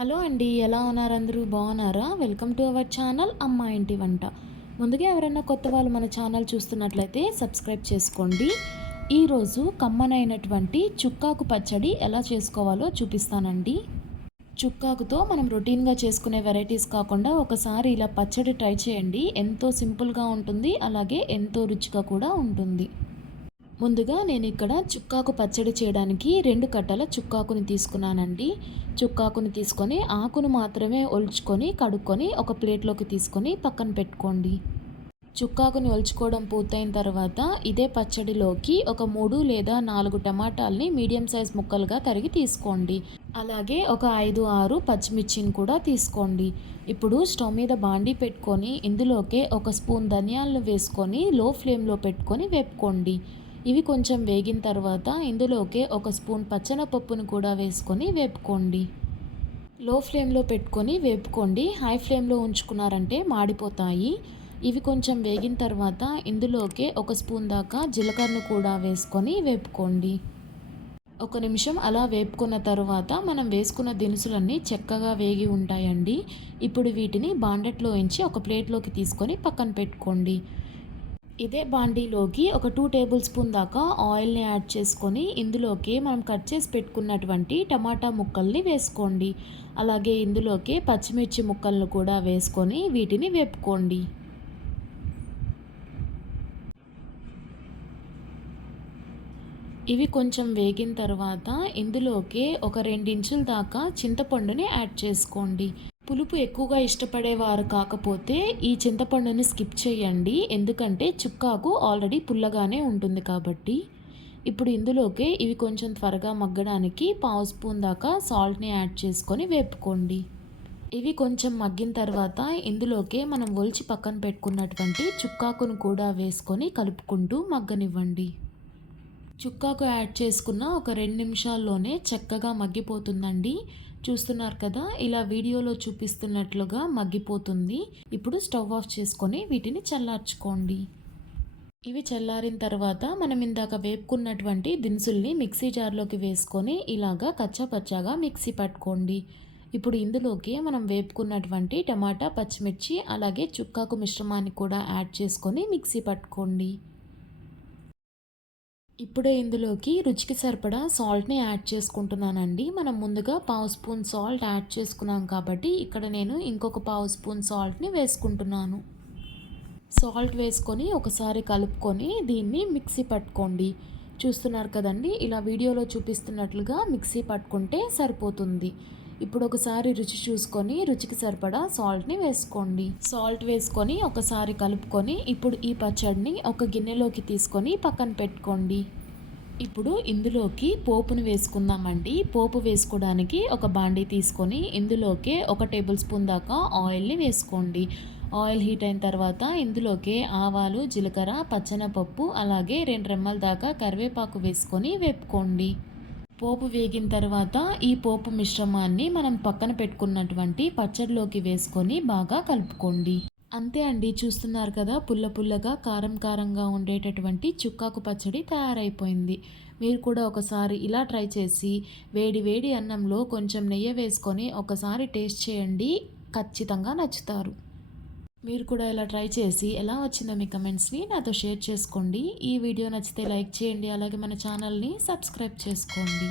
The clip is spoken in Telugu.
హలో అండి. ఎలా ఉన్నారు అందరూ? బాగున్నారా? వెల్కమ్ టు అవర్ ఛానల్ అమ్మ ఇంటి వంట. ముందుగా ఎవరైనా కొత్త వాళ్ళు మన ఛానల్ చూస్తున్నట్లయితే సబ్స్క్రైబ్ చేసుకోండి. ఈరోజు కమ్మనైనటువంటి చుక్కాకు పచ్చడి ఎలా చేసుకోవాలో చూపిస్తానండి. చుక్కాకుతో మనం రొటీన్గా చేసుకునే వెరైటీస్ కాకుండా ఒకసారి ఇలా పచ్చడి ట్రై చేయండి. ఎంతో సింపుల్గా ఉంటుంది, అలాగే ఎంతో రుచిగా కూడా ఉంటుంది. ముందుగా నేను ఇక్కడ చుక్కాకు పచ్చడి చేయడానికి 2 కట్టల చుక్కాకుని తీసుకున్నానండి. చుక్కాకుని తీసుకొని ఆకును మాత్రమే ఒలుచుకొని కడుక్కొని ఒక ప్లేట్లోకి తీసుకొని పక్కన పెట్టుకోండి. చుక్కాకుని ఒలుచుకోవడం పూర్తయిన తర్వాత ఇదే పచ్చడిలోకి ఒక 3 లేదా 4 టమాటాలని మీడియం సైజ్ ముక్కలుగా తరిగి తీసుకోండి. అలాగే ఒక 5, 6 పచ్చిమిర్చిని కూడా తీసుకోండి. ఇప్పుడు స్టవ్ మీద బాండీ పెట్టుకొని ఇందులోకే ఒక స్పూన్ ధనియాలను వేసుకొని లో ఫ్లేమ్లో పెట్టుకొని వేపుకోండి. ఇవి కొంచెం వేగిన తర్వాత ఇందులోకే ఒక స్పూన్ పచ్చెనపప్పును కూడా వేసుకొని వేపుకోండి. లో ఫ్లేమ్లో పెట్టుకొని వేపుకోండి. హై ఫ్లేమ్లో ఉంచుకున్నారంటే మాడిపోతాయి. ఇవి కొంచెం వేగిన తర్వాత ఇందులోకే ఒక స్పూన్ దాకా జీలకర్రను కూడా వేసుకొని వేపుకోండి. ఒక నిమిషం అలా వేపుకున్న తర్వాత మనం వేసుకున్న దినుసులన్నీ చక్కగా వేగి ఉంటాయండి. ఇప్పుడు వీటిని బాండెట్లో ఉంచి ఒక ప్లేట్లోకి తీసుకొని పక్కన పెట్టుకోండి. ఇదే బాండీలోకి ఒక 2 టేబుల్ స్పూన్ దాకా ఆయిల్ని యాడ్ చేసుకొని ఇందులోకి మనం కట్ చేసి పెట్టుకున్నటువంటి టమాటా ముక్కల్ని వేసుకోండి. అలాగే ఇందులోకి పచ్చిమిర్చి ముక్కలను కూడా వేసుకొని వీటిని వేపుకోండి. ఇవి కొంచెం వేగిన తర్వాత ఇందులోకి ఒక 2 ఇంచుల దాకా చింతపండుని యాడ్ చేసుకోండి. పులుపు ఎక్కువగా ఇష్టపడేవారు కాకపోతే ఈ చింతపండుని స్కిప్ చేయండి. ఎందుకంటే చుక్కాకు ఆల్రెడీ పుల్లగానే ఉంటుంది కాబట్టి. ఇప్పుడు ఇందులోకి ఇవి కొంచెం త్వరగా మగ్గడానికి పావు స్పూన్ దాకా సాల్ట్ని యాడ్ చేసుకొని వేపుకోండి. ఇవి కొంచెం మగ్గిన తర్వాత ఇందులోకి మనం ఒలిచి పక్కన పెట్టుకున్నటువంటి చుక్కాకును కూడా వేసుకొని కలుపుకుంటూ మగ్గనివ్వండి. చుక్కాకు యాడ్ చేసుకున్న ఒక 2 నిమిషాల్లోనే చక్కగా మగ్గిపోతుందండి. చూస్తున్నారు కదా, ఇలా వీడియోలో చూపిస్తున్నట్లుగా మగ్గిపోతుంది. ఇప్పుడు స్టవ్ ఆఫ్ చేసుకొని వీటిని చల్లార్చుకోండి. ఇవి చల్లారిన తర్వాత మనం ఇందాక వేపుకున్నటువంటి దినుసుల్ని మిక్సీ జార్లోకి వేసుకొని ఇలాగా కచ్చాపచ్చాగా మిక్సీ పట్టుకోండి. ఇప్పుడు ఇందులోకి మనం వేపుకున్నటువంటి టమాటా, పచ్చిమిర్చి అలాగే చుక్కాకు మిశ్రమాన్ని కూడా యాడ్ చేసుకొని మిక్సీ పట్టుకోండి. ఇప్పుడే ఇందులోకి రుచికి సరిపడా సాల్ట్ని యాడ్ చేసుకుంటున్నానండి. మనం ముందుగా పావు స్పూన్ సాల్ట్ యాడ్ చేసుకున్నాం కాబట్టి ఇక్కడ నేను ఇంకొక పావు స్పూన్ సాల్ట్ని వేసుకుంటున్నాను. సాల్ట్ వేసుకొని ఒకసారి కలుపుకొని దీన్ని మిక్సీ పట్టుకోండి. చూస్తున్నారు కదండి, ఇలా వీడియోలో చూపిస్తున్నట్లుగా మిక్సీ పట్టుకుంటే సరిపోతుంది. ఇప్పుడు ఒకసారి రుచి చూసుకొని రుచికి సరిపడా సాల్ట్ని వేసుకోండి. సాల్ట్ వేసుకొని ఒకసారి కలుపుకొని ఇప్పుడు ఈ పచ్చడిని ఒక గిన్నెలోకి తీసుకొని పక్కన పెట్టుకోండి. ఇప్పుడు ఇందులోకి పోపును వేసుకుందామండి. పోపు వేసుకోవడానికి ఒక బాండీ తీసుకొని ఇందులోకి ఒక టేబుల్ స్పూన్ దాకా ఆయిల్ని వేసుకోండి. ఆయిల్ హీట్ అయిన తర్వాత ఇందులోకి ఆవాలు, జీలకర్ర, పచ్చెనపప్పు అలాగే 2 రెమ్మల దాకా కరివేపాకు వేసుకొని వేపుకోండి. పోపు వేగిన తర్వాత ఈ పోపు మిశ్రమాన్ని మనం పక్కన పెట్టుకున్నటువంటి పచ్చడిలోకి వేసుకొని బాగా కలుపుకోండి. అంతే అండి, చూస్తున్నారు కదా, పుల్ల పుల్లగా కారం కారంగా ఉండేటటువంటి చుక్కాకు పచ్చడి తయారైపోయింది. మీరు కూడా ఒకసారి ఇలా ట్రై చేసి వేడి వేడి అన్నంలో కొంచెం నెయ్యి వేసుకొని ఒకసారి టేస్ట్ చేయండి. ఖచ్చితంగా నచ్చుతారు. మీరు కూడా ఇలా ట్రై చేసి ఎలా వచ్చిందో మీ కమెంట్స్ని నాతో షేర్ చేసుకోండి. ఈ వీడియో నచ్చితే లైక్ చేయండి. అలాగే మన ఛానల్ని సబ్స్క్రైబ్ చేసుకోండి.